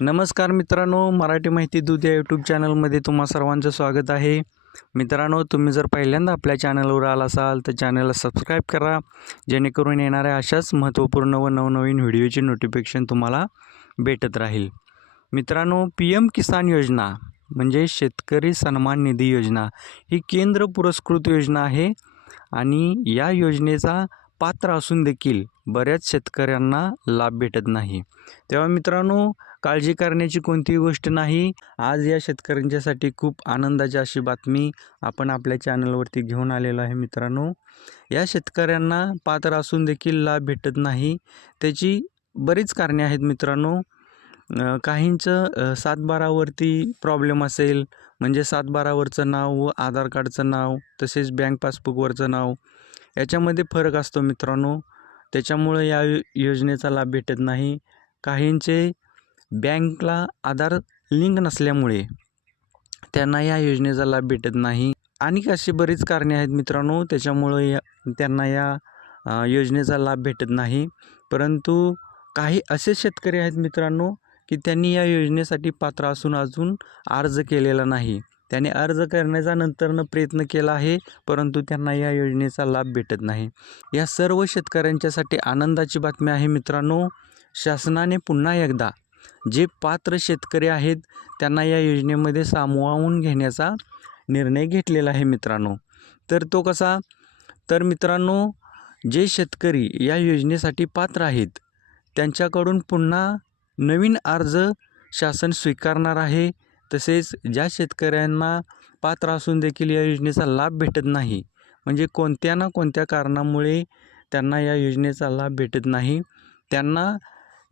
नमस्कार मित्रांनो, मराठी माहिती दूध या यूट्यूब चॅनलमध्ये तुम्हा सर्वांचं स्वागत आहे. मित्रांनो, तुम्ही जर पहिल्यांदा आपल्या चॅनलवर आला असाल तर चॅनलला सबस्क्राईब करा, जेणेकरून येणाऱ्या अशाच महत्त्वपूर्ण व नवनवीन व्हिडिओची नोटिफिकेशन तुम्हाला भेटत राहील. मित्रांनो, PM किसान योजना म्हणजे शेतकरी सन्मान निधी योजना ही केंद्र पुरस्कृत योजना आहे आणि या योजनेचा पात्र असून देखील बऱ्याच शेतकऱ्यांना लाभ भेटत नाही. तेव्हा मित्रांनो, काळजी करण्याची कोणतीही गोष्ट नाही. आज या शेतकऱ्यांच्यासाठी खूप आनंदाची अशी बातमी आपण आपल्या चॅनलवरती घेऊन आलेलो आहे. मित्रांनो, या शेतकऱ्यांना पात्र असून देखील लाभ भेटत नाही. त्याची बरीच कारणे आहेत मित्रांनो. काहींचं 7/12वरती प्रॉब्लेम असेल, म्हणजे 7/12वरचं नाव व आधार कार्डचं नाव तसेच बँक पासबुकवरचं नाव याच्यामध्ये फरक असतो मित्रांनो. त्याच्यामुळे या योजनेचा लाभ भेटत नाही. काहींचे बँकला आधार लिंक नसल्यामुळे त्यांना या योजनेचा लाभ भेटत नाही. आणि अशी बरीच कारणे आहेत मित्रांनो, त्याच्यामुळे त्यांना या योजनेचा लाभ भेटत नाही. परंतु काही असे शेतकरी आहेत मित्रांनो की त्यांनी या योजनेसाठी पात्र असून अजून अर्ज केलेला नाही. त्याने अर्ज करण्याचा नंतरनं प्रयत्न केला आहे, परंतु त्यांना या योजनेचा लाभ भेटत नाही. या सर्व शेतकऱ्यांच्यासाठी आनंदाची बातमी आहे मित्रांनो. शासनाने पुन्हा एकदा जे पात्र शेतकरी आहेत त्यांना या योजनेमध्ये सामावून घेण्याचा निर्णय घेतलेला आहे मित्रांनो. तर तो कसा? तर मित्रांनो, जे शेतकरी या योजनेसाठी पात्र आहेत त्यांच्याकडून पुन्हा नवीन अर्ज शासन स्वीकारणार आहे. तसेच ज्या शेतकऱ्यांना पात्र असून देखील या योजनेचा लाभ भेटत नाही, म्हणजे कोणत्या ना कोणत्या कारणामुळे त्यांना या योजनेचा लाभ भेटत नाही, त्यांना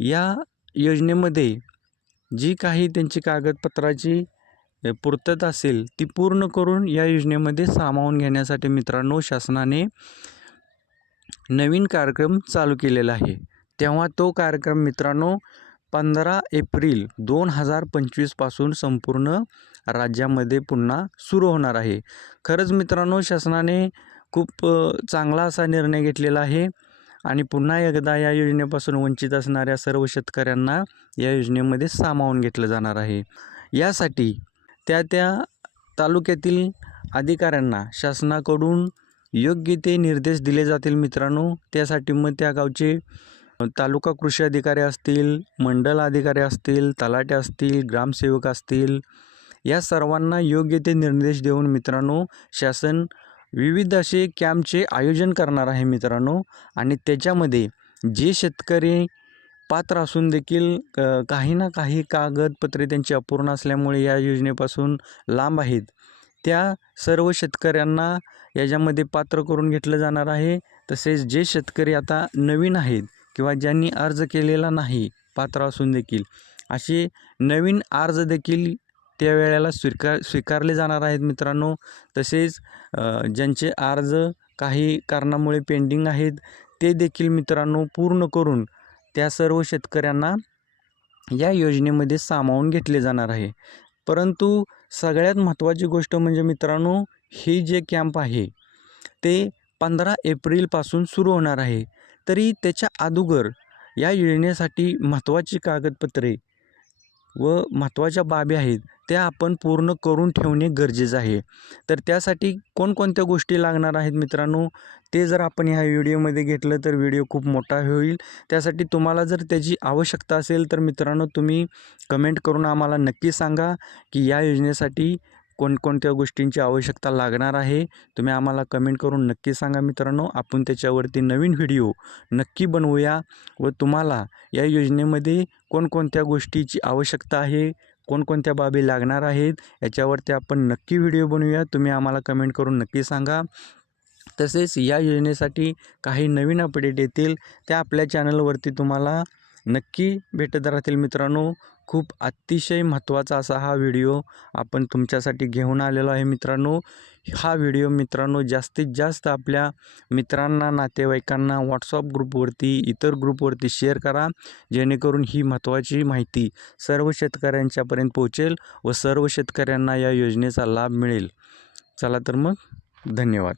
या योजनेमध्ये जी काही त्यांची कागदपत्राची पूर्तता असेल ती पूर्ण करून या योजनेमध्ये सामावून घेण्यासाठी मित्रांनो शासनाने नवीन कार्यक्रम चालू केलेला आहे. तेव्हा तो कार्यक्रम मित्रांनो 15 एप्रिल 2025 पासून संपूर्ण राज्यामध्ये पुन्हा सुरू होणार आहे. खरंच मित्रांनो, शासनाने खूप चांगला असा निर्णय घेतलेला आहे आणि पुन्हा एकदा या योजनेपासून वंचित असणाऱ्या सर्व शेतकऱ्यांना या योजनेमध्ये सामावून घेतलं जाणार आहे. यासाठी त्या तालुक्यातील अधिकाऱ्यांना शासनाकडून योग्य ते निर्देश दिले जातील मित्रांनो. त्यासाठी मग त्या गावचे तालुका कृषी अधिकारी असतील, मंडल अधिकारी असतील, तलाठी असतील, ग्रामसेवक असतील, या सर्वांना योग्य ते निर्देश देऊन मित्रांनो शासन विविध असे कॅम्पचे आयोजन करणार आहे मित्रांनो. आणि त्याच्यामध्ये जे शेतकरी पात्र असून देखील काही ना काही कागदपत्रे त्यांची अपूर्ण असल्यामुळे या योजनेपासून लांब आहेत, त्या सर्व शेतकऱ्यांना याच्यामध्ये पात्र करून घेतलं जाणार आहे. तसेच जे शेतकरी आता नवीन आहेत किंवा ज्यांनी अर्ज केलेला नाही पात्र असून देखील, असे नवीन अर्ज देखील त्यावेळेला स्वीकारले जाणार आहेत मित्रांनो. तसेच ज्यांचे अर्ज काही कारणामुळे पेंडिंग आहेत ते देखील मित्रांनो पूर्ण करून त्या सर्व शेतकऱ्यांना या योजनेमध्ये सामावून घेतले जाणार आहे. परंतु सगळ्यात महत्त्वाची गोष्ट म्हणजे मित्रांनो, हे जे कॅम्प आहे ते 15 एप्रिलपासून सुरू होणार आहे. तरी त्याच्या अगोदर या योजनेसाठी महत्त्वाची कागदपत्रे व महत्त्वाच्या बाबी आहेत त्या आपण पूर्ण करून ठेवणे गरजेचं आहे. तर त्यासाठी कोणकोणत्या गोष्टी लागणार आहेत मित्रांनो, ते जर आपण ह्या व्हिडिओमध्ये घेतलं तर व्हिडिओ खूप मोठा होईल. त्यासाठी तुम्हाला जर त्याची आवश्यकता असेल तर मित्रांनो तुम्ही कमेंट करून आम्हाला नक्की सांगा की या योजनेसाठी कोणकोणत्या गोष्टींची आवश्यकता लागणार आहे. तुम्ही आम्हाला कमेंट करून नक्की सांगा मित्रांनो. आपण त्याच्यावरती नवीन व्हिडिओ नक्की बनवूया व तुम्हाला या योजनेमध्ये कोणकोणत्या गोष्टीची आवश्यकता आहे, कोणकोणत्या बाबी लागणार आहेत याच्यावरती आपण नक्की व्हिडिओ बनवूया. तुम्ही आम्हाला कमेंट करून नक्की सांगा. तसेच या योजनेसाठी काही नवीन अपडेट येतील त्या आपल्या चॅनलवरती तुम्हाला नक्की भेटत राहतील मित्रांनो. खूप अतिशय महत्त्वाचा असा हा व्हिडिओ आपण तुमच्यासाठी घेऊन आलेलो आहे मित्रांनो. हा व्हिडिओ मित्रांनो जास्तीत जास्त आपल्या मित्रांना, नातेवाईकांना व्हॉट्सअप ग्रुपवरती, इतर ग्रुपवरती शेअर करा, जेणेकरून ही महत्त्वाची माहिती सर्व शेतकऱ्यांच्यापर्यंत पोहोचेल व सर्व शेतकऱ्यांना या योजनेचा लाभ मिळेल. चला तर मग, धन्यवाद.